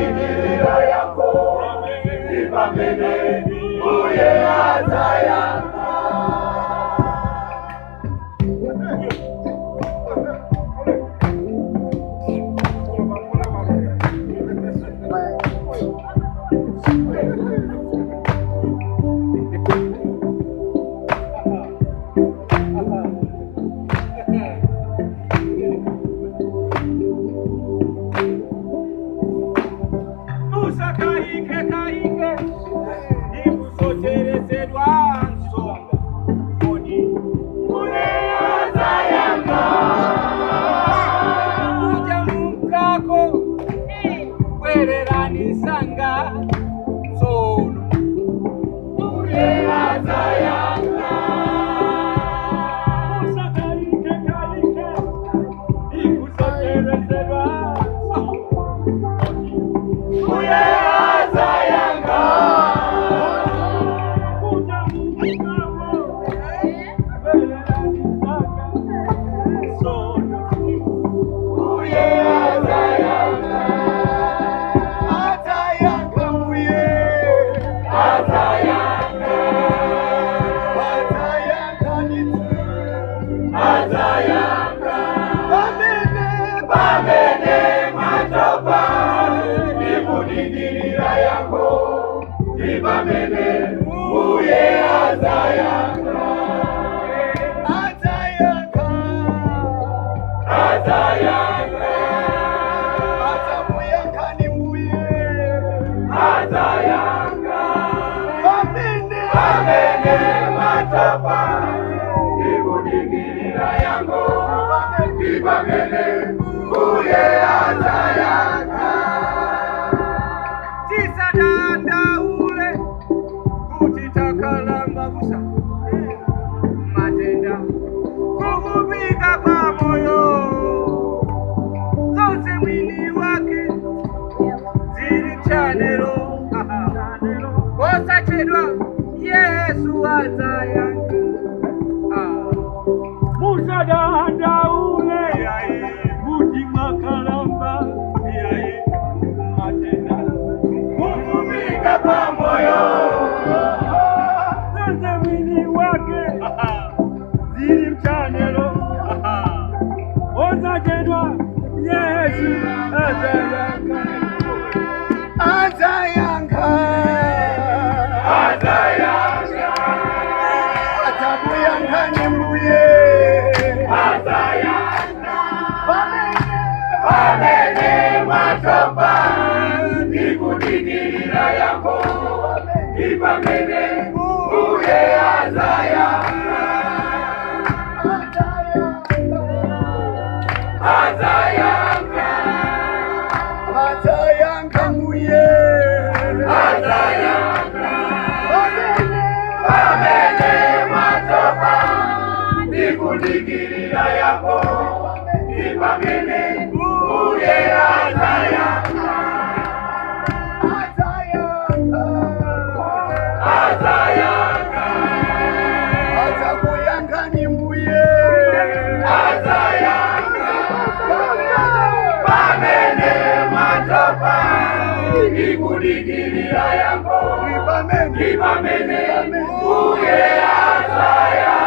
Ibadilira yako ibamene uye azayanga. Ibamene uye azayanga. Azayanga. Azayanga. Azamuyanga ni muye. Azayanga. Bamene. Bamene matapa. Ibudingirira yango. Ibamene uye azayanga. Tisadanda kalamba busa matenda kukupika kwa moyo zote mwili wake zili chanelo kosa chedwa Yesu azayanga. Musadanda ule mutima kalamba matenda kukupika kwa moyo azayanga. Azayanga. Atabuyanga nimbuye. Azayanga. Bamene matopa ikudingirira yako ibamene uye azayanga. Azayanga. Azayanga muye. Azayanga. Bamene matopa ikudingirira yako ibamene uye azayanga. Azayanga. Azayanga. Azakuyanga nimbuye. Azayanga. Bamene matopa ikudingirira yako ibamene uye azayanga.